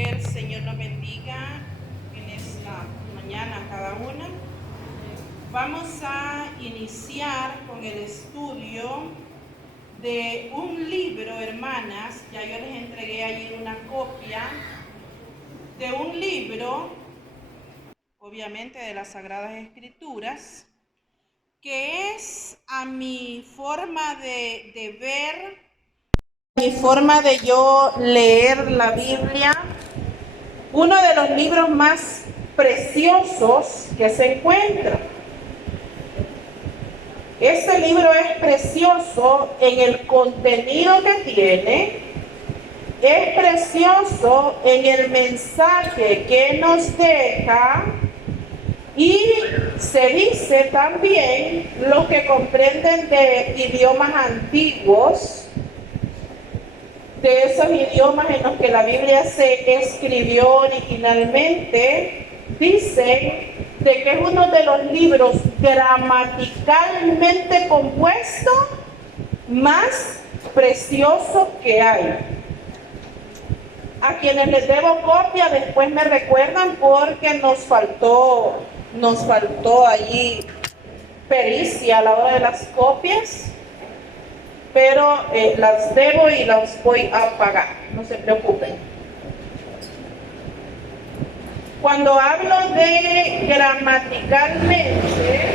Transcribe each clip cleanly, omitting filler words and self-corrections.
Que el Señor nos bendiga en esta mañana cada una. Vamos a iniciar con el estudio de un libro, hermanas. Ya yo les entregué allí una copia de un libro, obviamente de las Sagradas Escrituras, que es a mi forma de ver, mi forma de yo leer la Biblia, uno de los libros más preciosos que se encuentra. Este libro es precioso en el contenido que tiene, es precioso en el mensaje que nos deja, y se dice también los que comprenden de idiomas antiguos, de esos idiomas en los que la Biblia se escribió originalmente, dicen de que es uno de los libros gramaticalmente compuesto más precioso que hay. A quienes les debo copia después me recuerdan, porque nos faltó allí pericia a la hora de las copias, pero las debo y las voy a pagar, no se preocupen. Cuando hablo de gramaticalmente,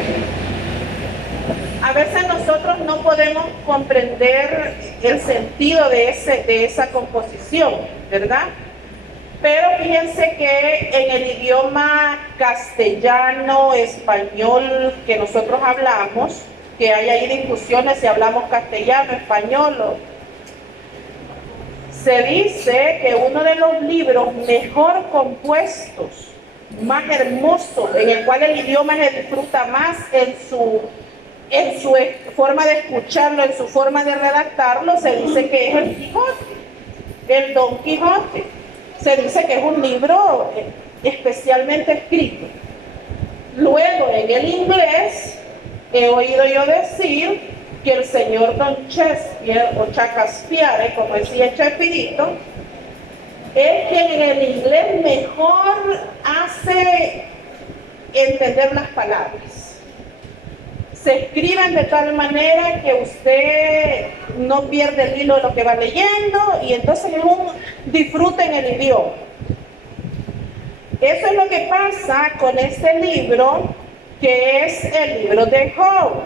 a veces nosotros no podemos comprender el sentido de esa composición, ¿verdad? Pero fíjense que en el idioma castellano, español que nosotros hablamos, que hay ahí discusiones si hablamos castellano, español, se dice que uno de los libros mejor compuestos, más hermosos, en el cual el idioma se disfruta más en su forma de escucharlo, en su forma de redactarlo, se dice que es el Quijote, el Don Quijote. Se dice que es un libro especialmente escrito. Luego, en el inglés, he oído yo decir que el señor Don Shakespeare, o Shakespeare, como decía Chespirito, es quien en el inglés mejor hace entender las palabras. Se escriben de tal manera que usted no pierde el hilo de lo que va leyendo, y entonces es un disfrute en el idioma. Eso es lo que pasa con este libro, que es el libro de Job.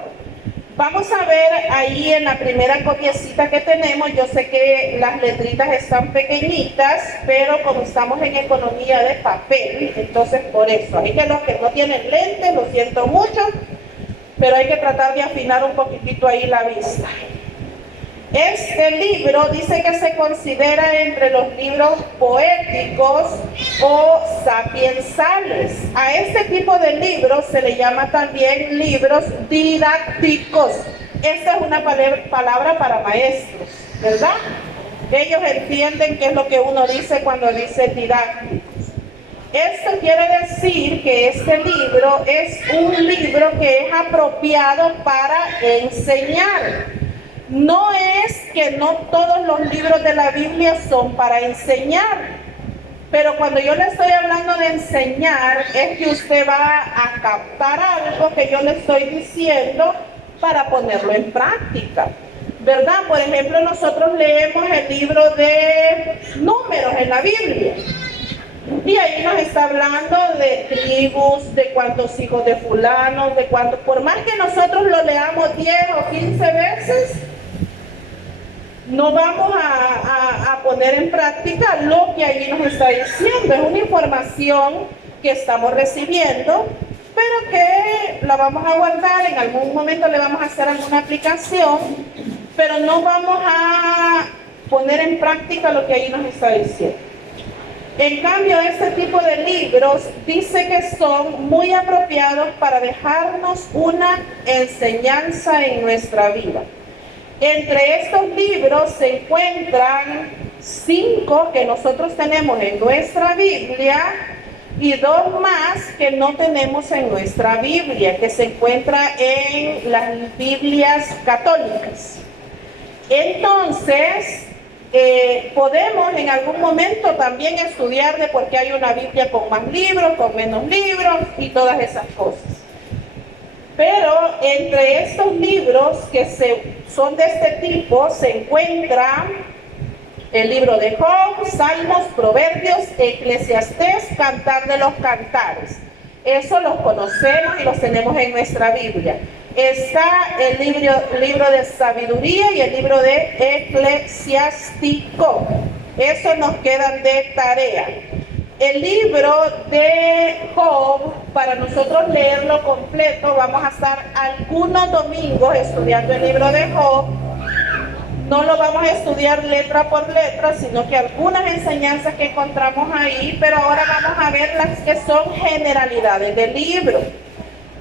Vamos a ver ahí en la primera copiecita que tenemos. Yo sé que las letritas están pequeñitas, pero como estamos en economía de papel, entonces por eso. Así que los que no tienen lentes, lo siento mucho, pero hay que tratar de afinar un poquitito ahí la vista. Este libro dice que se considera entre los libros poéticos o sapiensales. A este tipo de libros se le llama también libros didácticos. Esta es una palabra para maestros, ¿verdad? Ellos entienden qué es lo que uno dice cuando dice didácticos. Esto quiere decir que este libro es un libro que es apropiado para enseñar. No es que no todos los libros de la Biblia son para enseñar, pero cuando yo le estoy hablando de enseñar, es que usted va a captar algo que yo le estoy diciendo para ponerlo en práctica, ¿verdad? Por ejemplo, nosotros leemos el libro de Números en la Biblia, y ahí nos está hablando de tribus, de cuántos hijos de fulano, de cuántos, por más que nosotros lo leamos 10 o 15 veces, no vamos a poner en práctica lo que allí nos está diciendo. Es una información que estamos recibiendo, pero que la vamos a guardar, en algún momento le vamos a hacer alguna aplicación, pero no vamos a poner en práctica lo que allí nos está diciendo. En cambio, este tipo de libros dice que son muy apropiados para dejarnos una enseñanza en nuestra vida. Entre estos libros se encuentran 5 que nosotros tenemos en nuestra Biblia y 2 más que no tenemos en nuestra Biblia, que se encuentra en las Biblias católicas. Entonces, Podemos en algún momento también estudiar de por qué hay una Biblia con más libros, con menos libros y todas esas cosas. Pero entre estos libros que son de este tipo se encuentran el libro de Job, Salmos, Proverbios, Eclesiastés, Cantar de los Cantares. Eso los conocemos y los tenemos en nuestra Biblia. Está el libro de sabiduría y el libro de eclesiástico. Eso nos quedan de tarea. El libro de Job, para nosotros leerlo completo, vamos a estar algunos domingos estudiando el libro de Job. No lo vamos a estudiar letra por letra, sino que algunas enseñanzas que encontramos ahí, pero ahora vamos a ver las que son generalidades del libro.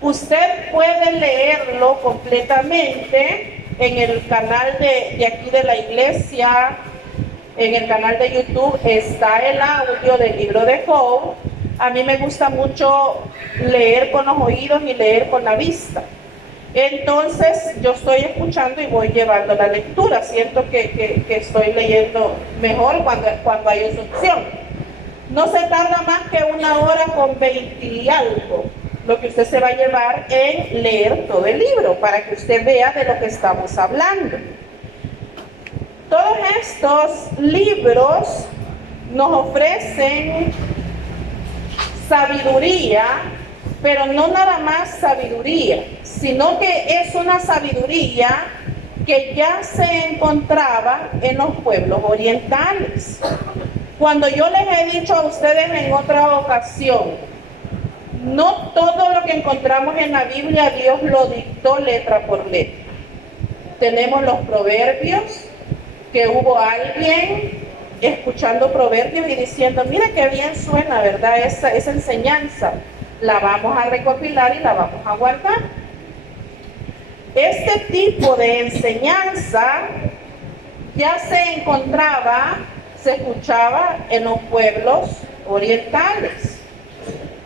Usted puede leerlo completamente en el canal de aquí de la iglesia, en el canal de YouTube está el audio del libro de Job. A mí me gusta mucho leer con los oídos y leer con la vista. Entonces yo estoy escuchando y voy llevando la lectura. Siento que estoy leyendo mejor cuando hay instrucción. No se tarda más que 1 hora con 20 y algo lo que usted se va a llevar en leer todo el libro para que usted vea de lo que estamos hablando. Todos estos libros nos ofrecen sabiduría, pero no nada más sabiduría, sino que es una sabiduría que ya se encontraba en los pueblos orientales. Cuando yo les he dicho a ustedes en otra ocasión, no todo lo que encontramos en la Biblia Dios lo dictó letra por letra. Tenemos los proverbios, que hubo alguien escuchando proverbios y diciendo, mira qué bien suena, ¿verdad? Esa enseñanza la vamos a recopilar y la vamos a guardar. Este tipo de enseñanza ya se escuchaba en los pueblos orientales.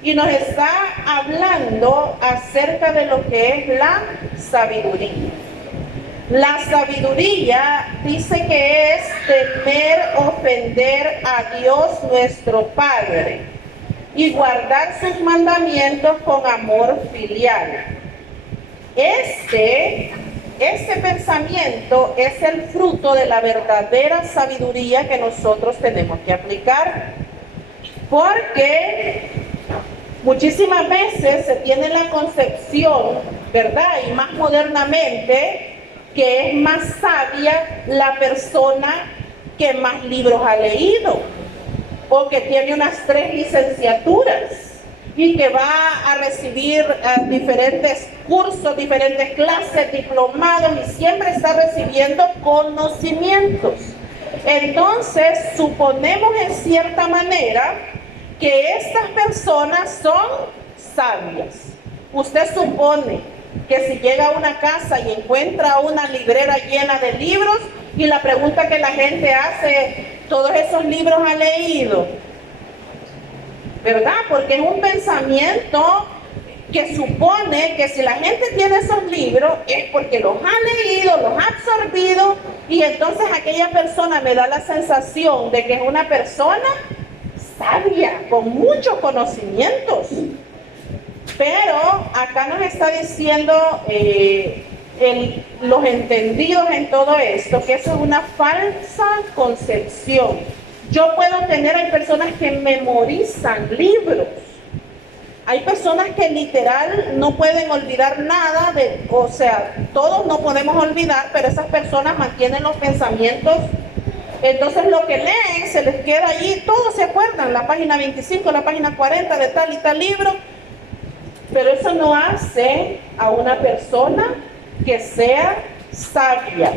Y nos está hablando acerca de lo que es la sabiduría. La sabiduría dice que es temer ofender a Dios nuestro Padre y guardar sus mandamientos con amor filial. Este pensamiento es el fruto de la verdadera sabiduría que nosotros tenemos que aplicar. Porque muchísimas veces se tiene la concepción, ¿verdad? Y más modernamente, que es más sabia la persona que más libros ha leído o que tiene unas 3 licenciaturas y que va a recibir diferentes cursos, diferentes clases, diplomados y siempre está recibiendo conocimientos. Entonces, suponemos en cierta manera que estas personas son sabias. Usted supone que si llega a una casa y encuentra una librera llena de libros y la pregunta que la gente hace, ¿todos esos libros ha leído? ¿Verdad? Porque es un pensamiento que supone que si la gente tiene esos libros es porque los ha leído, los ha absorbido y entonces aquella persona me da la sensación de que es una persona sabia, con muchos conocimientos. Pero acá nos está diciendo los entendidos en todo esto, que eso es una falsa concepción. Hay personas que memorizan libros. Hay personas que literal no pueden olvidar nada, todos no podemos olvidar, pero esas personas mantienen los pensamientos. Entonces lo que leen se les queda allí, todos se acuerdan, la página 25, la página 40 de tal y tal libro. Pero eso no hace a una persona que sea sabia.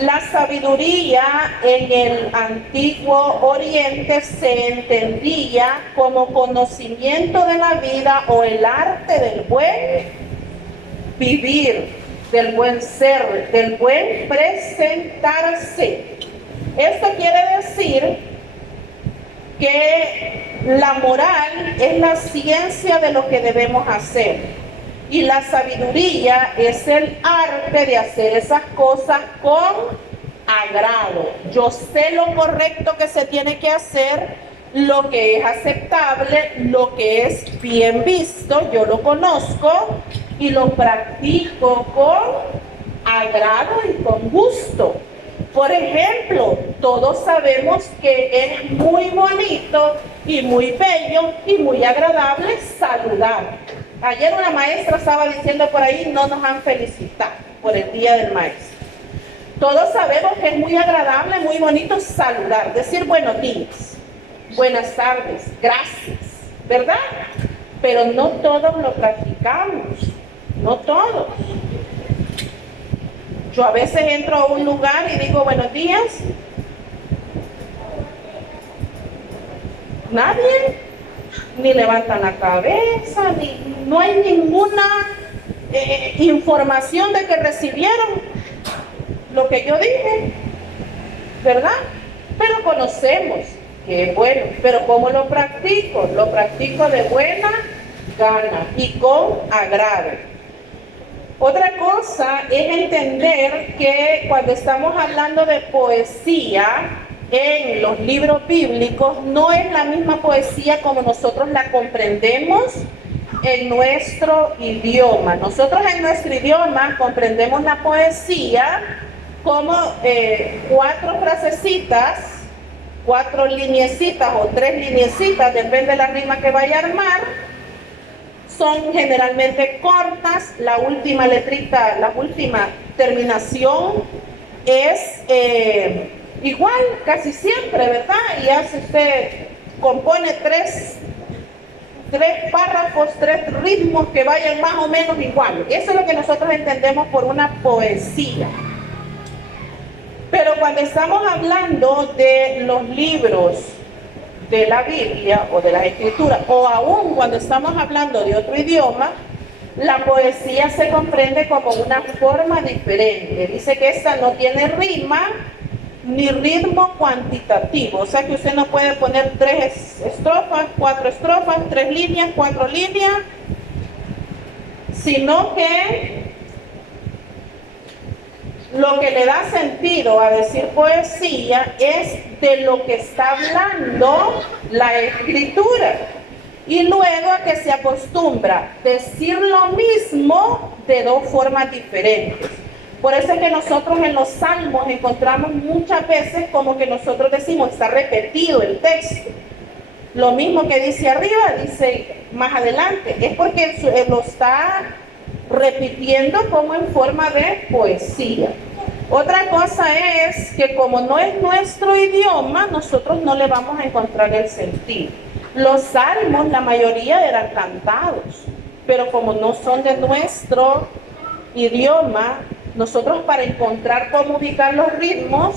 La sabiduría en el antiguo Oriente se entendía como conocimiento de la vida o el arte del buen vivir, del buen ser, del buen presentarse. Esto quiere decir que la moral es la ciencia de lo que debemos hacer y la sabiduría es el arte de hacer esas cosas con agrado. Yo sé lo correcto que se tiene que hacer, lo que es aceptable, lo que es bien visto, yo lo conozco y lo practico con agrado y con gusto. Por ejemplo, todos sabemos que es muy bonito y muy bello y muy agradable saludar. Ayer una maestra estaba diciendo por ahí, no nos han felicitado por el Día del Maestro. Todos sabemos que es muy agradable, muy bonito saludar, decir buenos días, buenas tardes, gracias, ¿verdad? Pero no todos lo practicamos, no todos. Yo a veces entro a un lugar y digo buenos días. Nadie, ni levantan la cabeza, no hay ninguna información de que recibieron lo que yo dije, ¿verdad? Pero conocemos que es bueno, pero ¿cómo lo practico? Lo practico de buena gana y con agrado. Otra cosa es entender que cuando estamos hablando de poesía en los libros bíblicos, no es la misma poesía como nosotros la comprendemos en nuestro idioma. Nosotros en nuestro idioma comprendemos la poesía como 4 frasecitas, 4 lineecitas o 3 lineecitas, depende de la rima que vaya a armar. Son generalmente cortas, la última letrita, la última terminación es igual casi siempre, ¿verdad? Y ya si usted compone 3 párrafos, 3 ritmos que vayan más o menos igual. Eso es lo que nosotros entendemos por una poesía. Pero cuando estamos hablando de los libros de la Biblia o de las Escrituras, o aún cuando estamos hablando de otro idioma, la poesía se comprende como una forma diferente. Dice que esta no tiene rima ni ritmo cuantitativo, o sea que usted no puede poner 3 estrofas, 4 estrofas, 3 líneas, 4 líneas, sino que lo que le da sentido a decir poesía es de lo que está hablando la escritura. Y luego a que se acostumbra decir lo mismo de 2 formas diferentes. Por eso es que nosotros en los salmos encontramos muchas veces como que nosotros decimos, está repetido el texto. Lo mismo que dice arriba, dice más adelante. Es porque lo está repitiendo como en forma de poesía. Otra cosa es que como no es nuestro idioma, nosotros no le vamos a encontrar el sentido. Los salmos, la mayoría eran cantados, pero como no son de nuestro idioma, nosotros para encontrar cómo ubicar los ritmos,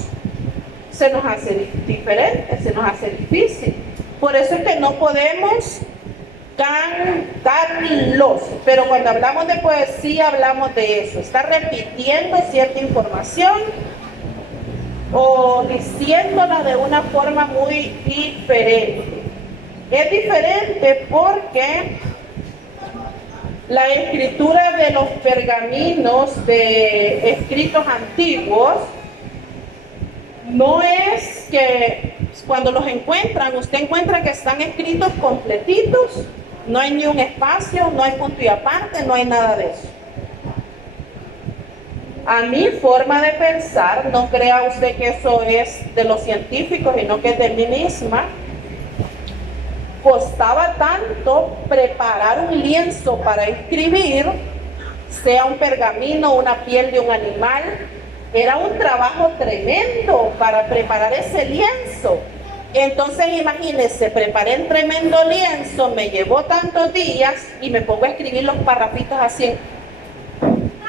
se nos hace diferente, se nos hace difícil. Por eso es que no podemos cantarlos, pero cuando hablamos de poesía hablamos de eso, está repitiendo cierta información o diciéndola de una forma muy diferente. Es diferente porque la escritura de los pergaminos de escritos antiguos no es que cuando los encuentran, usted encuentra que están escritos completitos, no hay ni un espacio, no hay punto y aparte, no hay nada de eso. A mi forma de pensar, no crea usted que eso es de los científicos, sino que es de mí misma. Costaba tanto preparar un lienzo para escribir, sea un pergamino, una piel de un animal. Era un trabajo tremendo para preparar ese lienzo. Entonces imagínense, preparé el tremendo lienzo, me llevó tantos días y me pongo a escribir los parrafitos así.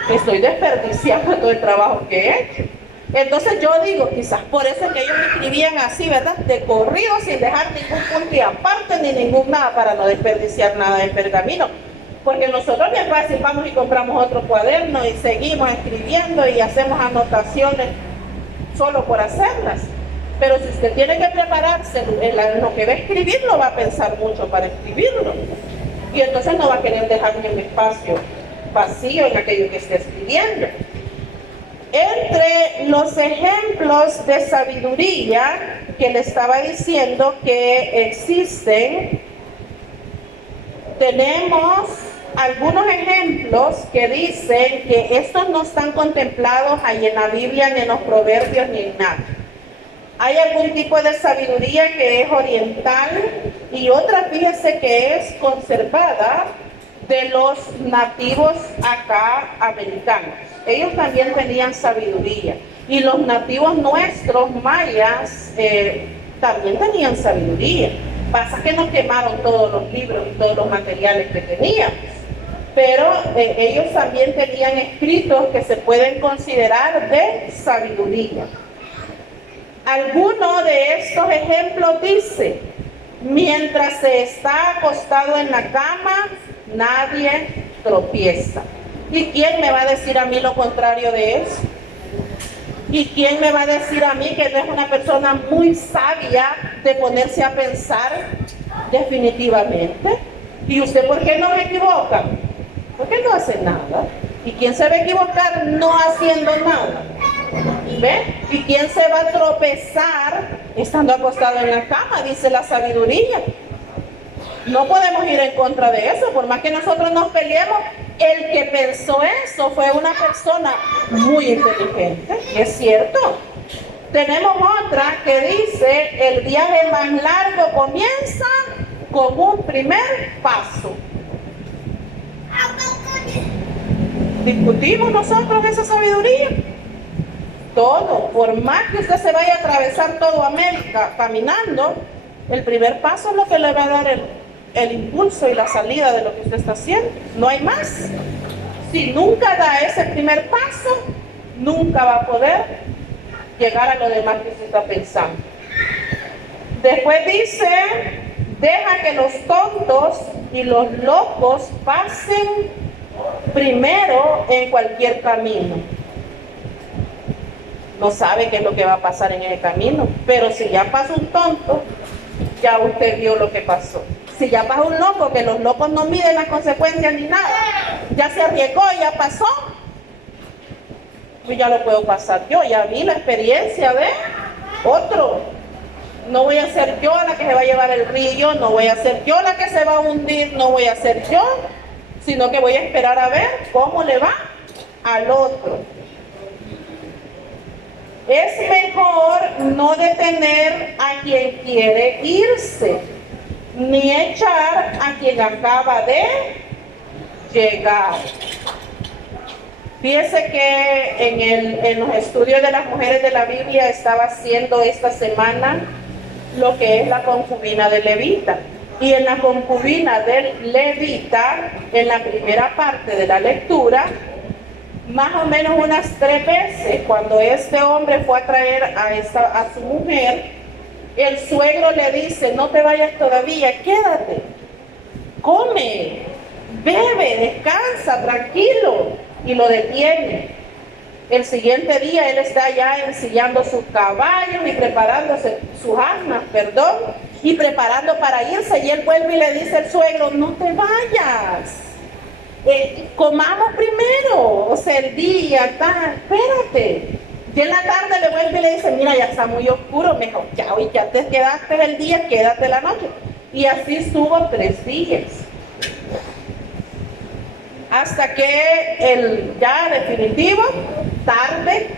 Estoy desperdiciando todo el trabajo que he hecho. Entonces yo digo, quizás por eso es que ellos escribían así, ¿verdad? De corrido, sin dejar ningún punto y aparte ni ningún nada, para no desperdiciar nada del pergamino. Porque nosotros bien fácil vamos y compramos otro cuaderno y seguimos escribiendo y hacemos anotaciones solo por hacerlas. Pero si usted tiene que prepararse, lo que va a escribir lo va a pensar mucho para escribirlo. Y entonces no va a querer dejar ni un espacio vacío en aquello que esté escribiendo. Entre los ejemplos de sabiduría que le estaba diciendo que existen, tenemos algunos ejemplos que dicen que estos no están contemplados ahí en la Biblia, ni en los proverbios, ni en nada. Hay algún tipo de sabiduría que es oriental y otra, fíjese, que es conservada de los nativos acá americanos. Ellos también tenían sabiduría. Y los nativos nuestros, mayas, también tenían sabiduría. Pasa que nos quemaron todos los libros y todos los materiales que teníamos. Pero ellos también tenían escritos que se pueden considerar de sabiduría. Alguno de estos ejemplos dice: mientras se está acostado en la cama, nadie tropieza. ¿Y quién me va a decir a mí lo contrario de eso? ¿Y quién me va a decir a mí que no es una persona muy sabia de ponerse a pensar definitivamente? ¿Y usted por qué no me equivoca? ¿Por qué no hace nada? ¿Y quién se va a equivocar no haciendo nada? ¿Ve? ¿Y quién se va a tropezar estando acostado en la cama? Dice la sabiduría. No podemos ir en contra de eso, por más que nosotros nos peleemos. El que pensó eso fue una persona muy inteligente, es cierto. Tenemos otra que dice: el viaje más largo comienza con un primer paso. ¿Discutimos nosotros esa sabiduría? Todo, por más que usted se vaya a atravesar toda América caminando, el primer paso es lo que le va a dar el impulso y la salida de lo que usted está haciendo. No hay más. Si nunca da ese primer paso, nunca va a poder llegar a lo demás que usted está pensando. Después dice: deja que los tontos y los locos pasen primero en cualquier camino. No sabe qué es lo que va a pasar en el camino, pero si ya pasa un tonto, ya usted vio lo que pasó. Si ya pasa un loco, que los locos no miden las consecuencias ni nada, ya se arriesgó, ya pasó, pues ya lo puedo pasar yo, ya vi la experiencia de otro. No voy a ser yo la que se va a llevar el río, no voy a ser yo la que se va a hundir, no voy a ser yo, sino que voy a esperar a ver cómo le va al otro. Es mejor no detener a quien quiere irse, ni echar a quien acaba de llegar. Fíjese que en los estudios de las mujeres de la Biblia estaba haciendo esta semana lo que es la concubina de Levita. Y en la concubina del Levita, en la primera parte de la lectura, más o menos unas 3 veces, cuando este hombre fue a traer a su mujer, el suegro le dice: no te vayas todavía, quédate, come, bebe, descansa, tranquilo, y lo detiene. El siguiente día él está ya ensillando sus caballos y preparándose, sus armas, y preparando para irse, y él vuelve y le dice al suegro: no te vayas, comamos primero, o sea, el día, espérate. Y en la tarde le vuelve y le dice: mira, ya está muy oscuro, mejor ya, hoy ya te quedaste el día, quédate la noche. Y así estuvo 3 días. Hasta que ya definitivo, tarde,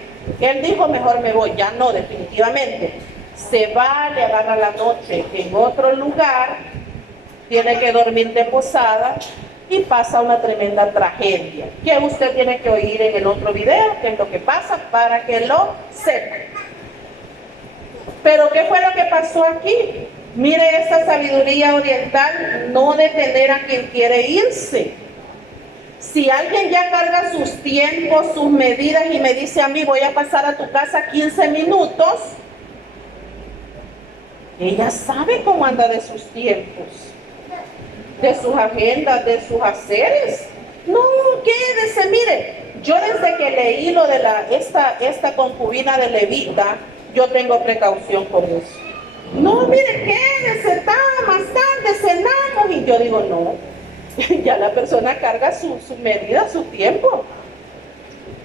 él dijo: mejor me voy, ya no, definitivamente. Se va, le agarra la noche en otro lugar, tiene que dormir de posada y pasa una tremenda tragedia, que usted tiene que oír en el otro video, que es lo que pasa, para que lo sepa. Pero ¿qué fue lo que pasó aquí? Mire esta sabiduría oriental: no detener a quien quiere irse. Si alguien ya carga sus tiempos, sus medidas, y me dice a mí: voy a pasar a tu casa 15 minutos, ella sabe cómo anda de sus tiempos, de sus agendas, de sus haceres. No, quédese. Mire, yo desde que leí lo de esta concubina de Levita, yo tengo precaución con eso. No, mire, quédese, más tarde cenamos. Y yo digo: no, ya la persona carga su medida, su tiempo.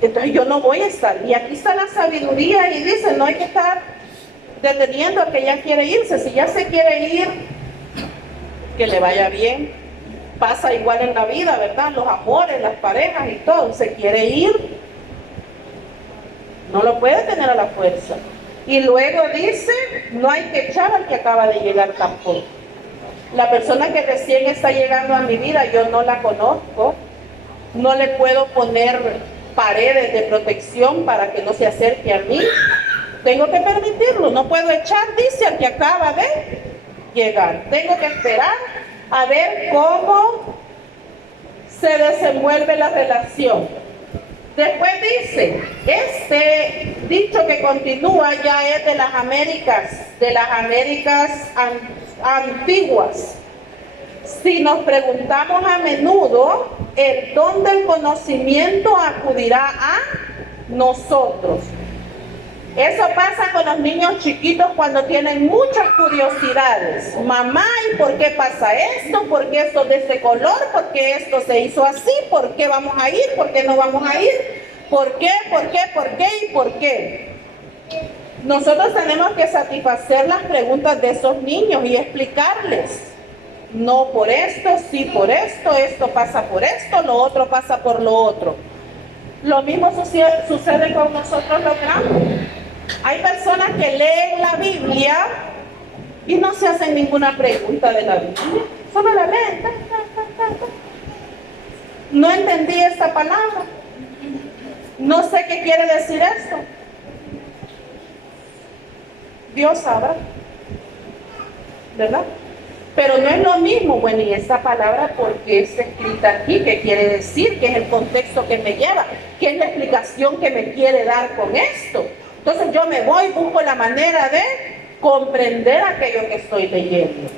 Entonces yo no voy a estar. Y aquí está la sabiduría y dice, no hay que estar deteniendo a que ya quiere irse. Si ya se quiere ir, que le vaya bien. Pasa igual en la vida, ¿verdad? Los amores, las parejas y todo. Se quiere ir, no lo puede tener a la fuerza. Y luego dice, no hay que echar al que acaba de llegar tampoco. La persona que recién está llegando a mi vida, yo no la conozco, no le puedo poner paredes de protección para que no se acerque a mí. Tengo que permitirlo, no puedo echar, dice, al que acaba de llegar. Tengo que esperar a ver cómo se desenvuelve la relación. Después dice, este dicho que continúa ya es de las Américas antiguas. Si nos preguntamos a menudo, el don del conocimiento acudirá a nosotros. Eso pasa con los niños chiquitos cuando tienen muchas curiosidades. Mamá, ¿y por qué pasa esto? ¿Por qué esto de este color? ¿Por qué esto se hizo así? ¿Por qué vamos a ir? ¿Por qué no vamos a ir? ¿Por qué? ¿Por qué? ¿Por qué? ¿Y por qué? Nosotros tenemos que satisfacer las preguntas de esos niños y explicarles. No por esto, sí por esto pasa por esto, lo otro pasa por lo otro. Lo mismo sucede con nosotros los grandes. Hay personas que leen la Biblia y no se hacen ninguna pregunta de la Biblia. Solo la leen. No entendí esta palabra. No sé qué quiere decir esto. Dios sabrá, ¿verdad? Pero no es lo mismo, bueno, y esta palabra, ¿por qué está escrita aquí? ¿Qué quiere decir? ¿Qué es el contexto que me lleva? ¿Qué es la explicación que me quiere dar con esto? Entonces yo me voy, busco la manera de comprender aquello que estoy leyendo.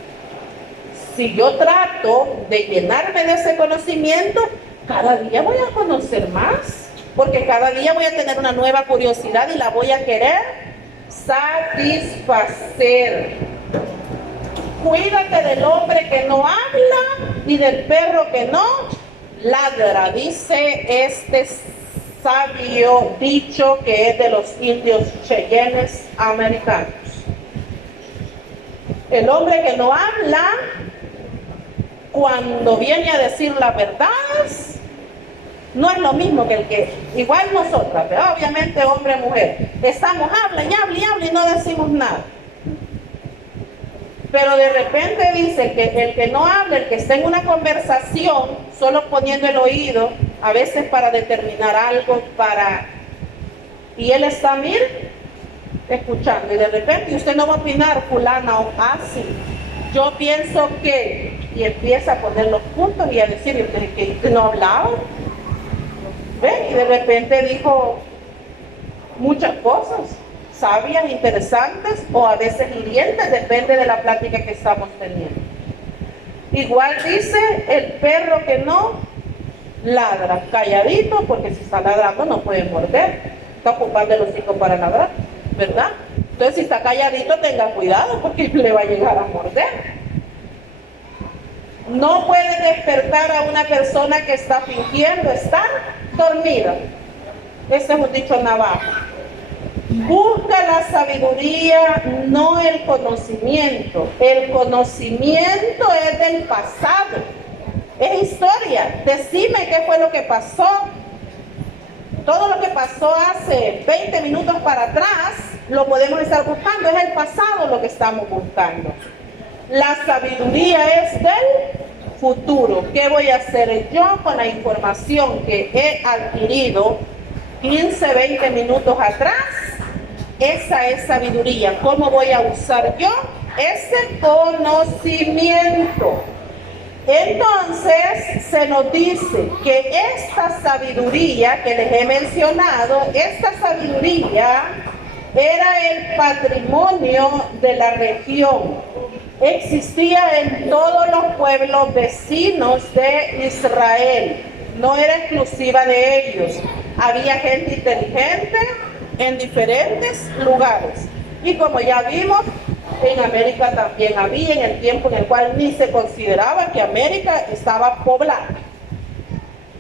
Si yo trato de llenarme de ese conocimiento, cada día voy a conocer más, porque cada día voy a tener una nueva curiosidad y la voy a querer satisfacer. Cuídate del hombre que no habla y del perro que no ladra, dice este sabio dicho que es de los indios cheyennes americanos. El hombre que no habla, cuando viene a decir las verdades, no es lo mismo que el que, igual nosotras, pero obviamente hombre y mujer, estamos, habla y no decimos nada. Pero de repente dice que el que no habla, el que está en una conversación, solo poniendo el oído, a veces para determinar algo, y él está, mire, escuchando, y de repente usted no va a opinar, fulana o así. Yo pienso que, y empieza a poner los puntos y a decir que usted no hablaba. ¿Ve? Y de repente dijo muchas cosas sabias, interesantes o a veces hirientes, depende de la plática que estamos teniendo. Igual dice el perro que no ladra, calladito, porque si está ladrando no puede morder, está ocupando el hocico para ladrar, ¿verdad? Entonces si está calladito tenga cuidado porque le va a llegar a morder. No puede despertar a una persona que está fingiendo estar dormida. Ese es un dicho navajo. Busca la sabiduría, no el conocimiento. El conocimiento es del pasado, es historia. Decime qué fue lo que pasó. Todo lo que pasó hace 20 minutos para atrás lo podemos estar buscando, es el pasado lo que estamos buscando. La sabiduría es del futuro. ¿Qué voy a hacer yo con la información que he adquirido 15, 20 minutos atrás? Esa es sabiduría. ¿Cómo voy a usar yo ese conocimiento? Entonces se nos dice que esta sabiduría que les he mencionado, esta sabiduría era el patrimonio de la región. Existía en todos los pueblos vecinos de Israel. No era exclusiva de ellos. Había gente inteligente en diferentes lugares. Y como ya vimos, en América también había, en el tiempo en el cual ni se consideraba que América estaba poblada.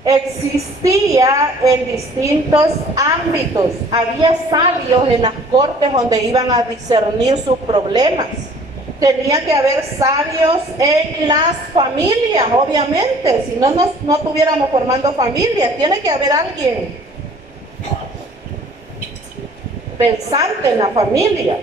existía en distintos ámbitos. Había sabios en las cortes donde iban a discernir sus problemas. Tenía que haber sabios en las familias, obviamente. Si no, no estuviéramos formando familias. Tiene que haber alguien pensante en la familia.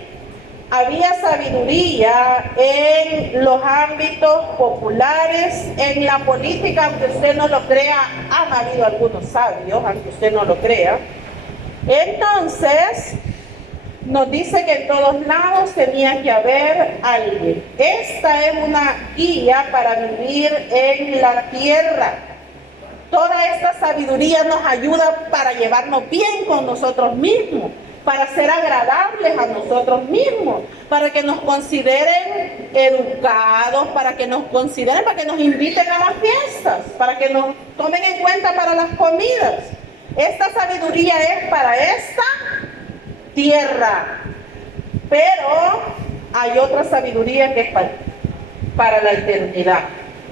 Había sabiduría en los ámbitos populares, en la política, aunque usted no lo crea, han habido algunos sabios, aunque usted no lo crea. Entonces, nos dice que en todos lados tenía que haber alguien. Esta es una guía para vivir en la tierra. Toda esta sabiduría nos ayuda para llevarnos bien con nosotros mismos, para ser agradables a nosotros mismos, para que nos consideren educados, para que nos consideren, para que nos inviten a las fiestas, para que nos tomen en cuenta para las comidas. Esta sabiduría es para esta tierra, pero hay otra sabiduría que es para la eternidad,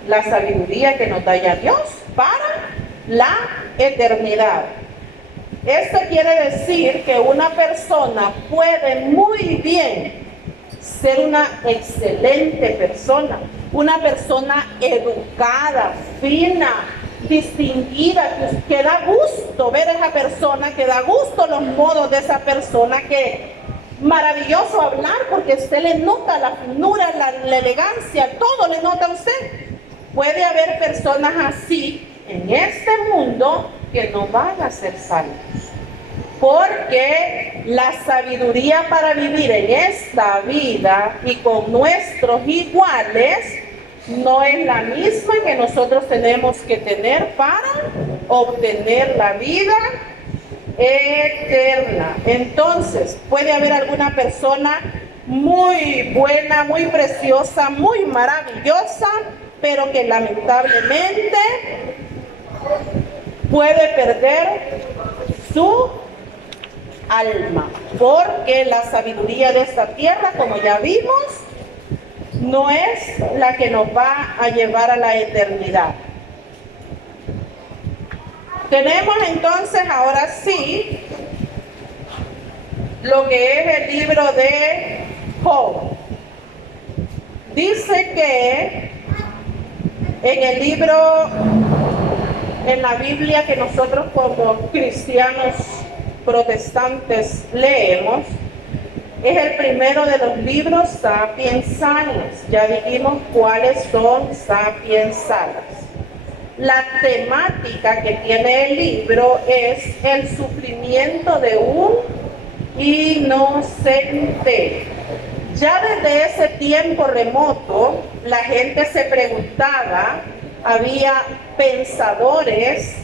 la sabiduría que nos da ya Dios para la eternidad. Esto quiere decir que una persona puede muy bien ser una excelente persona, una persona educada, fina, distinguida, que da gusto ver a esa persona, que da gusto los modos de esa persona, que maravilloso hablar porque usted le nota la finura, la elegancia, todo le nota a usted. Puede haber personas así en este mundo que no van a ser salvos, porque la sabiduría para vivir en esta vida y con nuestros iguales no es la misma que nosotros tenemos que tener para obtener la vida eterna. Entonces, puede haber alguna persona muy buena, muy preciosa, muy maravillosa, pero que lamentablemente puede perder su alma, porque la sabiduría de esta tierra, como ya vimos, no es la que nos va a llevar a la eternidad. Tenemos entonces ahora sí lo que es el libro de Job. Dice que en el libro, en la Biblia que nosotros como cristianos protestantes leemos, es el primero de los libros sapiensales. Ya dijimos cuáles son sapiensales. La temática que tiene el libro es el sufrimiento de un inocente. Ya desde ese tiempo remoto, la gente se preguntaba, había pensadores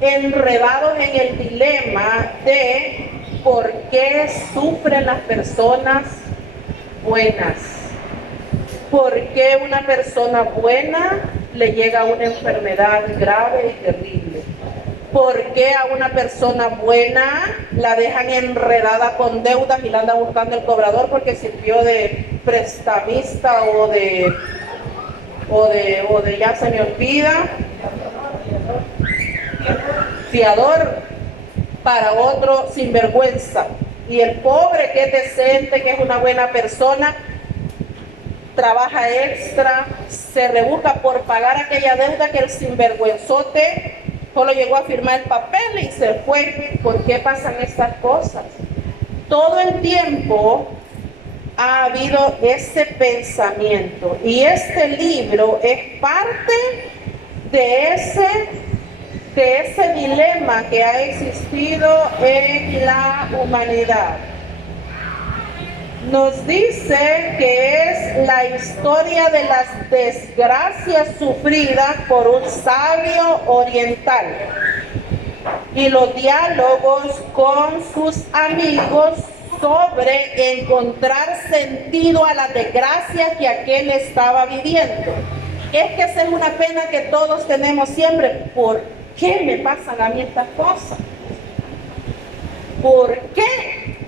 enredados en el dilema de por qué sufren las personas buenas. ¿Por qué una persona buena le llega una enfermedad grave y terrible? ¿Por qué a una persona buena la dejan enredada con deudas y la anda buscando el cobrador porque sirvió de prestamista o de ya se me olvida, fiador para otro sinvergüenza? Y el pobre que es decente, que es una buena persona, trabaja extra, se rebusca por pagar aquella deuda que el sinvergüenzote solo llegó a firmar el papel y se fue. ¿Por qué pasan estas cosas? Todo el tiempo ha habido ese pensamiento y este libro es parte de ese dilema que ha existido en la humanidad. Nos dice que es la historia de las desgracias sufridas por un sabio oriental y los diálogos con sus amigos sobre encontrar sentido a la desgracia que aquel estaba viviendo. Es que esa es una pena que todos tenemos siempre. ¿Por qué me pasan a mí estas cosas? ¿Por qué?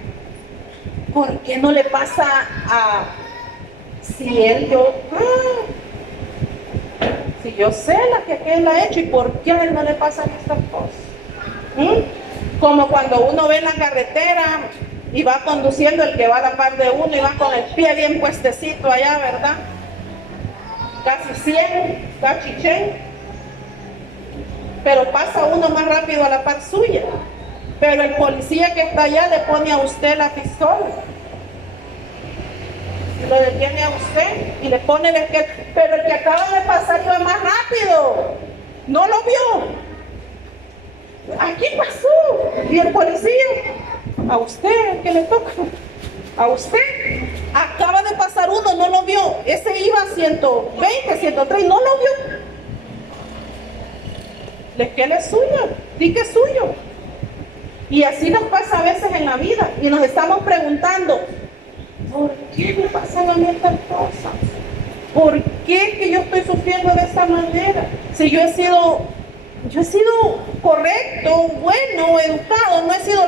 ¿Por qué no le si yo sé la que él ha hecho y por qué a él no le pasan estas cosas. Como cuando uno ve en la carretera y va conduciendo el que va a la par de uno y va con el pie bien puestecito allá, ¿verdad? Casi 100, casi 100, pero pasa uno más rápido a la par suya, pero el policía que está allá le pone a usted la pistola, lo detiene a usted y le pone el esquema, pero el que acaba de pasar iba más rápido, no lo vio. Aquí pasó, y el policía, a usted, ¿qué le toca? A usted, acaba de pasar uno, no lo vio, ese iba a 120, 130, no lo vio. Que él es suyo, di que es suyo. Y así nos pasa a veces en la vida, y nos estamos preguntando, ¿por qué me pasan a mí estas cosas? ¿Por qué que yo estoy sufriendo de esta manera? Si yo he sido correcto, bueno, educado, no he sido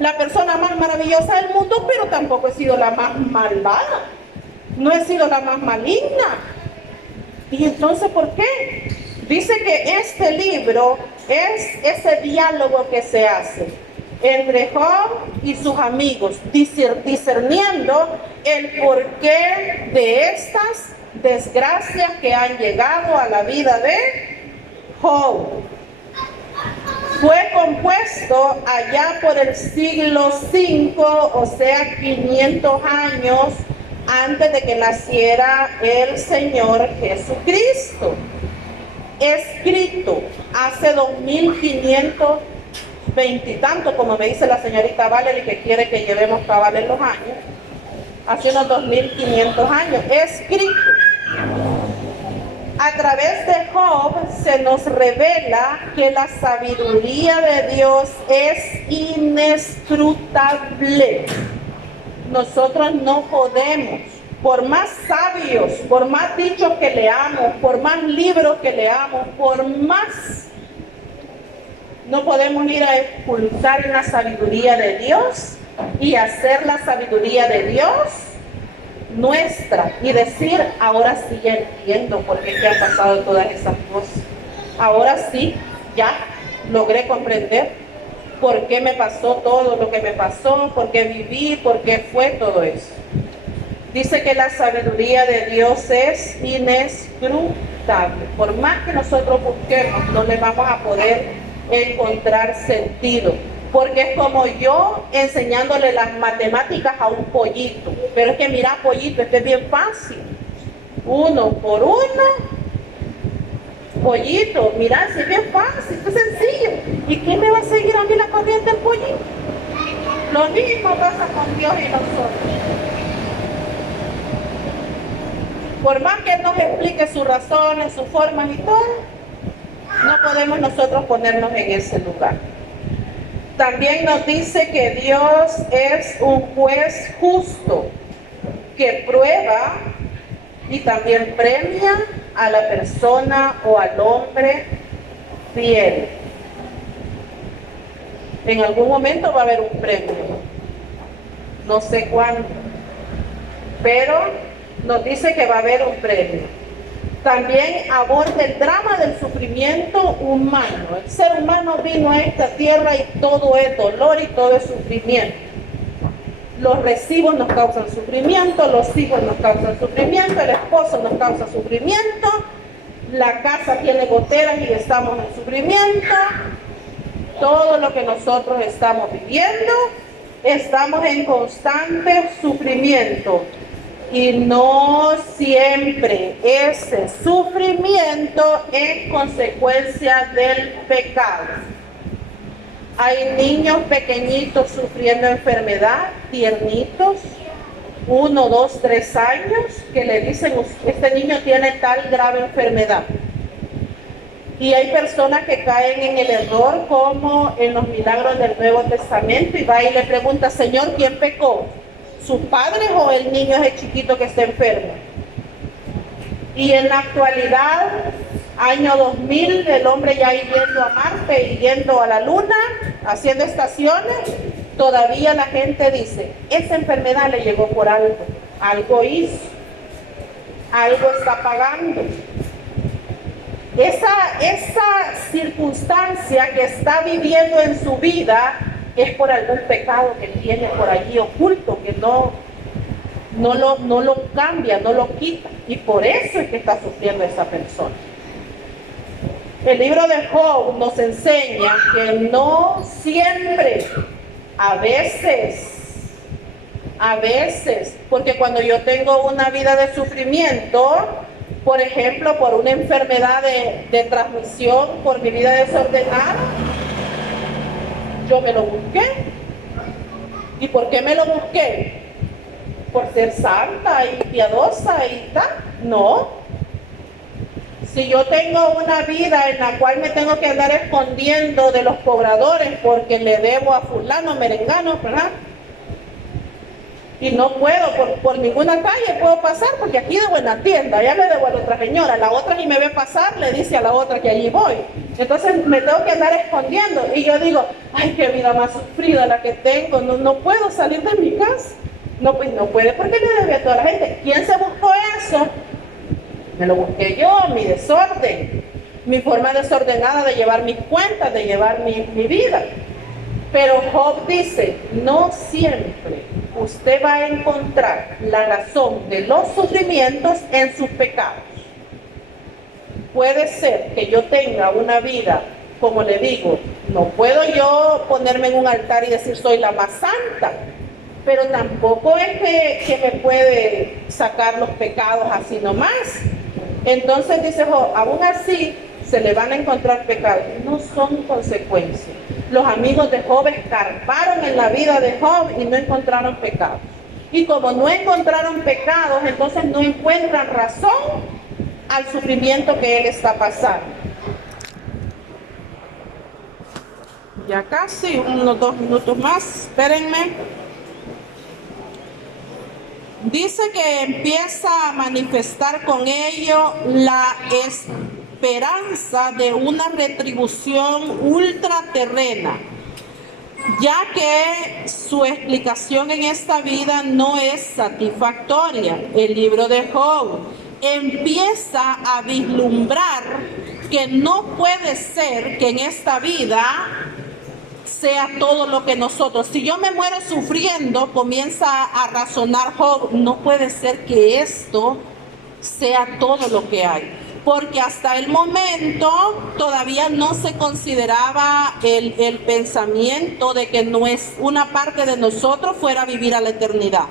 la persona más maravillosa del mundo, pero tampoco he sido la más malvada, no he sido la más maligna. ¿Y entonces por qué? Dice que este libro es ese diálogo que se hace entre Job y sus amigos, discerniendo el porqué de estas desgracias que han llegado a la vida de Job. Fue compuesto allá por el siglo V, o sea, 500 años antes de que naciera el Señor Jesucristo. Escrito hace 2520 y tanto, como me dice la señorita Valerie, que quiere que llevemos cabales los años, hace unos 2500 años, escrito. A través de Job se nos revela que la sabiduría de Dios es inescrutable. Nosotros no podemos, por más sabios, por más dichos que leamos, por más libros que leamos, por más, no podemos ir a expulsar la sabiduría de Dios y hacer la sabiduría de Dios nuestra y decir, ahora sí ya entiendo por qué han pasado todas esas cosas. Ahora sí, ya logré comprender por qué me pasó todo lo que me pasó, por qué viví, por qué fue todo eso. Dice que la sabiduría de Dios es inescrutable. Por más que nosotros busquemos, no le vamos a poder encontrar sentido. Porque es como yo enseñándole las matemáticas a un pollito. Pero es que mira, pollito, esto es bien fácil. 1 por 1, pollito, mira, si es bien fácil, esto es sencillo. ¿Y quién me va a seguir a mí la corriente del pollito? Lo mismo pasa con Dios y nosotros. Por más que Él nos explique sus razones, sus formas y todo, no podemos nosotros ponernos en ese lugar. También nos dice que Dios es un juez justo, que prueba y también premia a la persona o al hombre fiel. En algún momento va a haber un premio, no sé cuándo, pero nos dice que va a haber un premio. También aborda el drama del sufrimiento humano. El ser humano vino a esta tierra y todo es dolor y todo es sufrimiento. Los recibos nos causan sufrimiento, los hijos nos causan sufrimiento, el esposo nos causa sufrimiento, la casa tiene goteras y estamos en sufrimiento. Todo lo que nosotros estamos viviendo, estamos en constante sufrimiento. Y no siempre ese sufrimiento es consecuencia del pecado. Hay niños pequeñitos sufriendo enfermedad, tiernitos, 1, 2, 3 años, que le dicen, este niño tiene tal grave enfermedad. Y hay personas que caen en el error, como en los milagros del Nuevo Testamento, y va y le pregunta, Señor, ¿quién pecó? ¿Sus padres o el niño ese chiquito que está enfermo? Y en la actualidad, año 2000, el hombre ya yendo a Marte y yendo a la Luna, haciendo estaciones, todavía la gente dice, esa enfermedad le llegó por algo, algo hizo, algo está pagando. esa circunstancia que está viviendo en su vida es por algún pecado que tiene por allí oculto, que no lo cambia, no lo quita, y por eso es que está sufriendo esa persona. El libro de Job nos enseña que no siempre, a veces, porque cuando yo tengo una vida de sufrimiento, por ejemplo, por una enfermedad de transmisión, por mi vida desordenada, yo me lo busqué. ¿Y por qué me lo busqué? ¿Por ser santa y piadosa y tal? No. Si yo tengo una vida en la cual me tengo que andar escondiendo de los cobradores porque le debo a fulano, merengano, ¿verdad? Y no puedo, por ninguna calle puedo pasar porque aquí debo en la tienda, ya le debo a la otra señora, la otra si me ve pasar le dice a la otra que allí voy. Entonces me tengo que andar escondiendo y yo digo, ay, qué vida más sufrida la que tengo, no puedo salir de mi casa. No, pues no puede porque le debe a toda la gente. ¿Quién se buscó eso? Me lo busqué yo, mi desorden, mi forma desordenada de llevar mis cuentas, de llevar mi vida. Pero Job dice, no siempre usted va a encontrar la razón de los sufrimientos en sus pecados. Puede ser que yo tenga una vida, como le digo, no puedo yo ponerme en un altar y decir soy la más santa, pero tampoco es que me puede sacar los pecados así nomás. Entonces dice Job, aún así se le van a encontrar pecados, no son consecuencias. Los amigos de Job escarparon en la vida de Job y no encontraron pecados. Y como no encontraron pecados, entonces no encuentran razón al sufrimiento que él está pasando. Ya casi, unos 2 minutos más, espérenme. Dice que empieza a manifestar con ello la esperanza de una retribución ultraterrena, ya que su explicación en esta vida no es satisfactoria. El libro de Job empieza a vislumbrar que no puede ser que en esta vida sea todo lo que nosotros. Si yo me muero sufriendo, comienza a razonar Job, no puede ser que esto sea todo lo que hay. Porque hasta el momento todavía no se consideraba el pensamiento de que no es una parte de nosotros fuera a vivir a la eternidad.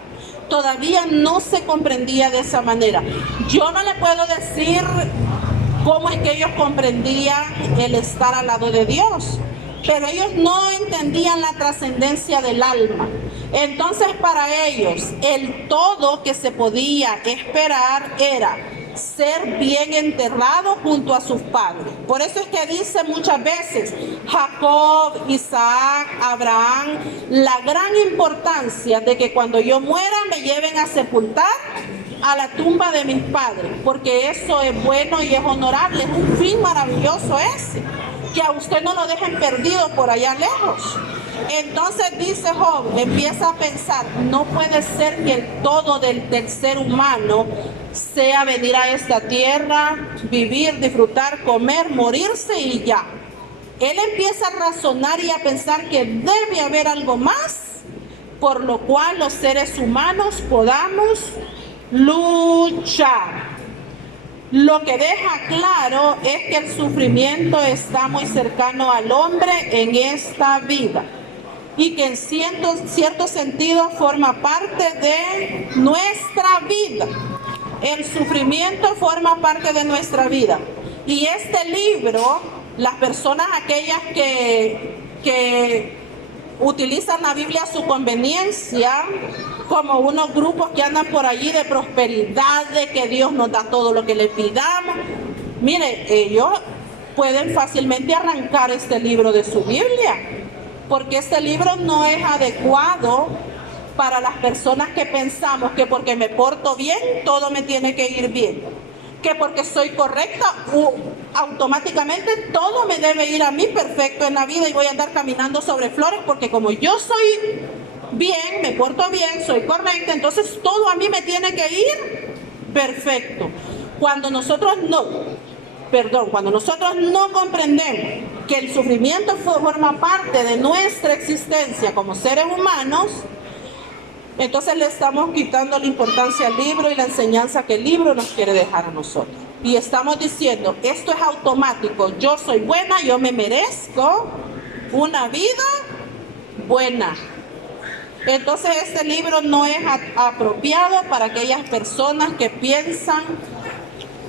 Todavía no se comprendía de esa manera. Yo no le puedo decir cómo es que ellos comprendían el estar al lado de Dios, pero ellos no entendían la trascendencia del alma. Entonces para ellos el todo que se podía esperar era ser bien enterrado junto a sus padres. Por eso es que dice muchas veces Jacob, Isaac, Abraham, la gran importancia de que cuando yo muera me lleven a sepultar a la tumba de mis padres, porque eso es bueno y es honorable, es un fin maravilloso ese, que a usted no lo dejen perdido por allá lejos. Entonces dice Job, empieza a pensar, no puede ser que el todo del ser humano sea venir a esta tierra, vivir, disfrutar, comer, morirse y ya. Él empieza a razonar y a pensar que debe haber algo más, por lo cual los seres humanos podamos luchar. Lo que deja claro es que el sufrimiento está muy cercano al hombre en esta vida y que en cierto sentido forma parte de nuestra vida. El sufrimiento forma parte de nuestra vida. Y este libro, las personas aquellas que utilizan la Biblia a su conveniencia, como unos grupos que andan por allí de prosperidad, de que Dios nos da todo lo que le pidamos. Mire, ellos pueden fácilmente arrancar este libro de su Biblia, porque este libro no es adecuado para las personas que pensamos que porque me porto bien, todo me tiene que ir bien, que porque soy correcta, automáticamente todo me debe ir a mí perfecto en la vida y voy a andar caminando sobre flores, porque como yo soy bien, me porto bien, soy correcta, entonces todo a mí me tiene que ir perfecto. Cuando nosotros no cuando nosotros no comprendemos que el sufrimiento forma parte de nuestra existencia como seres humanos, entonces le estamos quitando la importancia al libro y la enseñanza que el libro nos quiere dejar a nosotros. Y estamos diciendo, esto es automático, yo soy buena, yo me merezco una vida buena. Entonces este libro no es apropiado para aquellas personas que piensan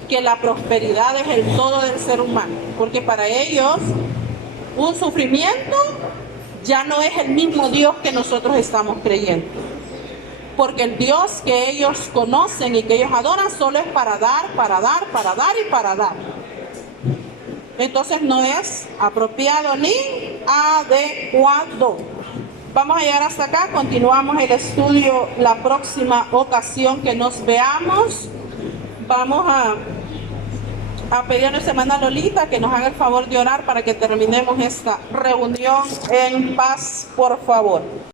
que la prosperidad es el todo del ser humano, porque para ellos un sufrimiento ya no es el mismo Dios que nosotros estamos creyendo, porque el Dios que ellos conocen y que ellos adoran solo es para dar, para dar, para dar y para dar. Entonces no es apropiado ni adecuado. Vamos a llegar hasta acá, continuamos el estudio la próxima ocasión que nos veamos. Vamos a pedir a nuestra hermana Lolita que nos haga el favor de orar para que terminemos esta reunión en paz, por favor.